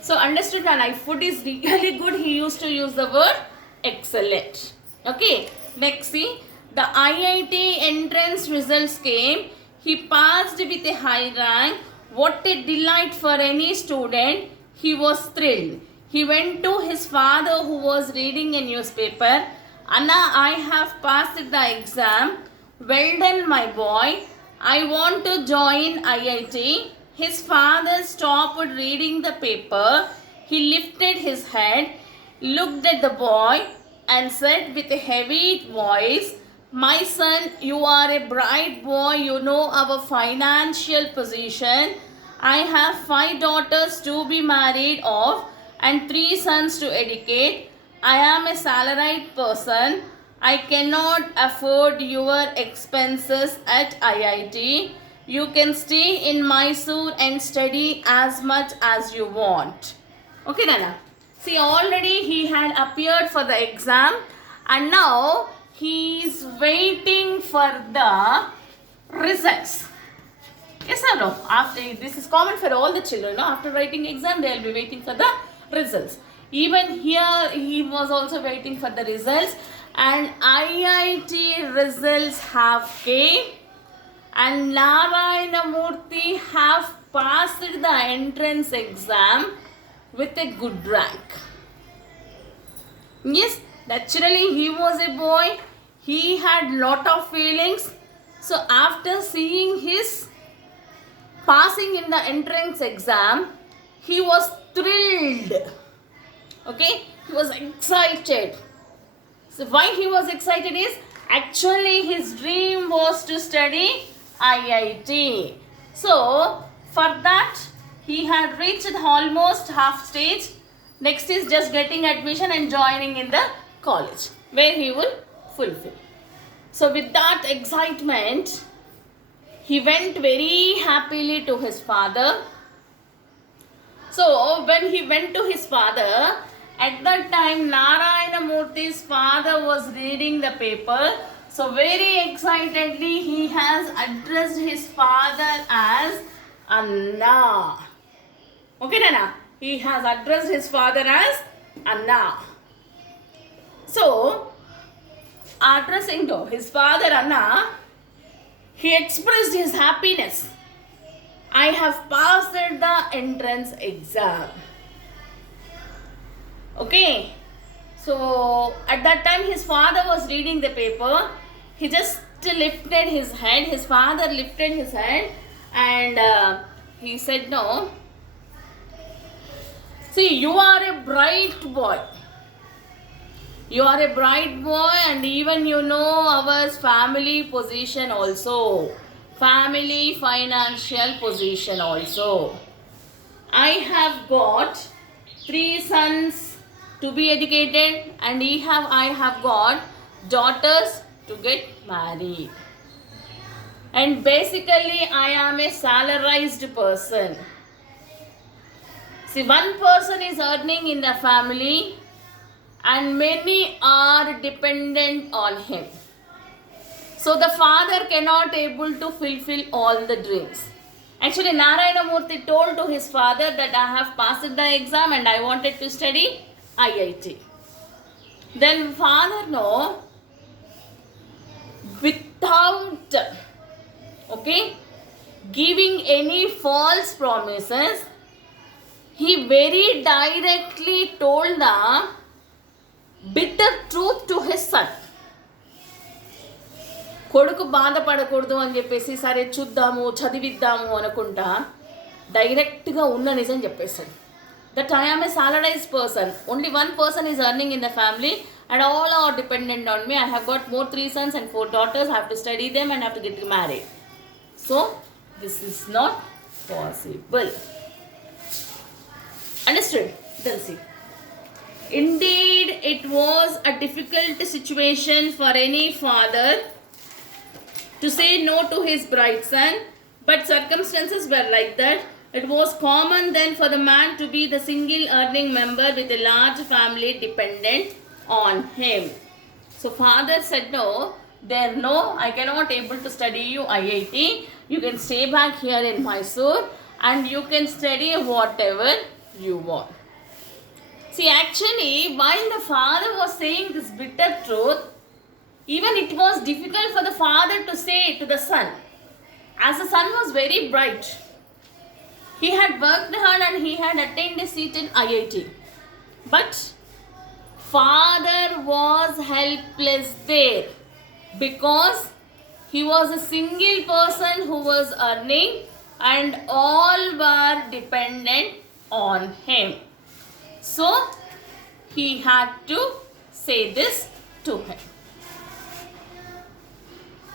So understood when I food is really good, he used to use the word excellent. Okay. Next see, the IIT entrance results came. He passed with a high rank. What a delight for any student. He was thrilled. He went to his father who was reading a newspaper. Anna, I have passed the exam. Well done, my boy. I want to join IIT. His father stopped reading the paper. He lifted his head, looked at the boy, and said with a heavy voice, my son, you are a bright boy. You know our financial position. I have 5 daughters to be married off and 3 sons to educate. I am a salaried person. I cannot afford your expenses at IIT. You can stay in Mysore and study as much as you want. Okay, Nana. See, already he had appeared for the exam and now he is waiting for the results. Yes or no? After, this is common for all the children. No? After writing exam, they will be waiting for the results. Even here, he was also waiting for the results. And IIT results have came. And Narayana Murthy have passed the entrance exam with a good rank. Yes, naturally he was a boy. He had lot of feelings. So after seeing his passing in the entrance exam, he was thrilled. Okay, he was excited. So why he was excited is actually his dream was to study IIT. So for that he had reached almost half stage. Next is just getting admission and joining in the college where he will fulfill. So with that excitement, he went very happily to his father. So when he went to his father, at that time Narayana Murthy's father was reading the paper. So very excitedly he has addressed his father as Anna. Okay, Nana? He has addressed his father as Anna. So, addressing to his father Anna, he expressed his happiness. I have passed the entrance exam. Okay. So, at that time his father was reading the paper. He just lifted his head. His father lifted his head and he said, no. See, you are a bright boy. You are a bright boy and even you know our family position also. Family financial position also. I have got 3 sons to be educated and I have got daughters to get married. And basically I am a salarized person. See, one person is earning in the family and many are dependent on him. So the father cannot able to fulfill all the dreams. Actually, Narayana Murthy told to his father that I have passed the exam and I wanted to study IIT. Then father, no, without giving any false promises, he very directly told the bitter truth to his son. కొడుకు బాధపడకూడదు అని చెప్పేసి సరే చూద్దాము చదివిద్దాము అనుకుంటా డైరెక్ట్గా ఉన్న నిజం చెప్పేశాడు. That I am a salarized person. Only one person is earning in the family and all are dependent on me. I have got more 3 sons and 4 daughters. I have to study them and have to get married. So, this is not possible. Understood? Then see. Indeed, it was a difficult situation for any father to say no to his bright son, but circumstances were like that. It was common then for the man to be the single earning member with a large family dependent on him. So father said, no, I cannot able to study you IIT. You can stay back here in Mysore and you can study whatever you want. See, actually, while the father was saying this bitter truth, even it was difficult for the father to say to the son, as the son was very bright. He had worked hard and he had attained a seat in IIT. But father was helpless there because he was a single person who was earning and all were dependent on him. So he had to say this to him.